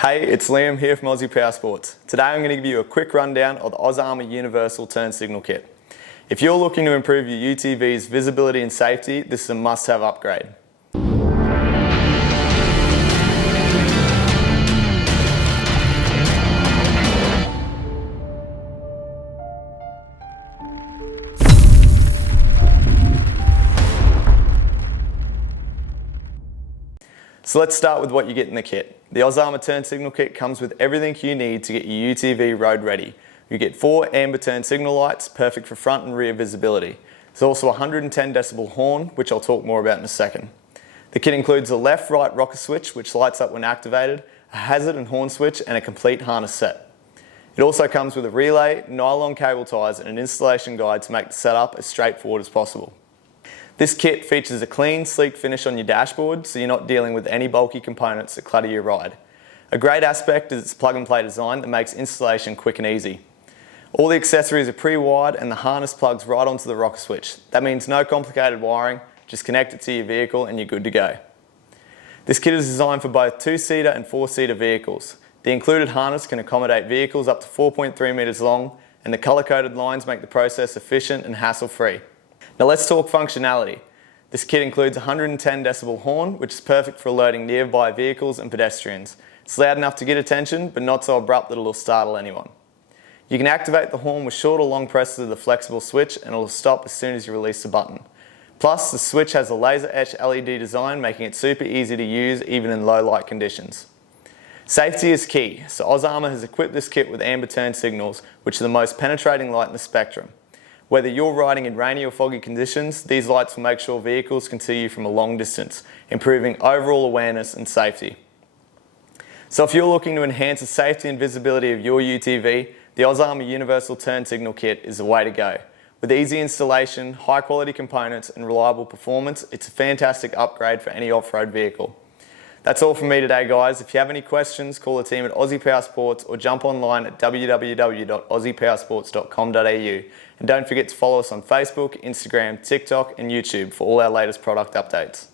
Hey, it's Liam here from Aussie Power Sports. Today I'm going to give you a quick rundown of the OzArmour Universal Turnsignal Kit. If you're looking to improve your UTV's visibility and safety, this is a must-have upgrade. So let's start with what you get in the kit. The OzArmour Turnsignal Kit comes with everything you need to get your UTV road ready. You get 4 amber turn signal lights, perfect for front and rear visibility. There's also a 110 decibel horn, which I'll talk more about in a second. The kit includes a left-right rocker switch, which lights up when activated, a hazard and horn switch, and a complete harness set. It also comes with a relay, nylon cable ties, and an installation guide to make the setup as straightforward as possible. This kit features a clean, sleek finish on your dashboard, so you're not dealing with any bulky components that clutter your ride. A great aspect is its plug-and-play design that makes installation quick and easy. All the accessories are pre-wired and the harness plugs right onto the rocker switch. That means no complicated wiring, just connect it to your vehicle and you're good to go. This kit is designed for both 2-seater and 4-seater vehicles. The included harness can accommodate vehicles up to 4.3 metres long, and the colour-coded lines make the process efficient and hassle-free. Now let's talk functionality. This kit includes a 110 decibel horn, which is perfect for alerting nearby vehicles and pedestrians. It's loud enough to get attention, but not so abrupt that it'll startle anyone. You can activate the horn with short or long presses of the flexible switch and it'll stop as soon as you release the button. Plus, the switch has a laser etched LED design, making it super easy to use even in low light conditions. Safety is key, so OzArmour has equipped this kit with amber turn signals, which are the most penetrating light in the spectrum. Whether you're riding in rainy or foggy conditions, these lights will make sure vehicles can see you from a long distance, improving overall awareness and safety. So if you're looking to enhance the safety and visibility of your UTV, the OzArmour Universal Turnsignal Kit is the way to go. With easy installation, high quality components and reliable performance, it's a fantastic upgrade for any off-road vehicle. That's all from me today, guys. If you have any questions, call the team at Aussie Power Sports or jump online at www.aussiepowersports.com.au. And don't forget to follow us on Facebook, Instagram, TikTok and YouTube for all our latest product updates.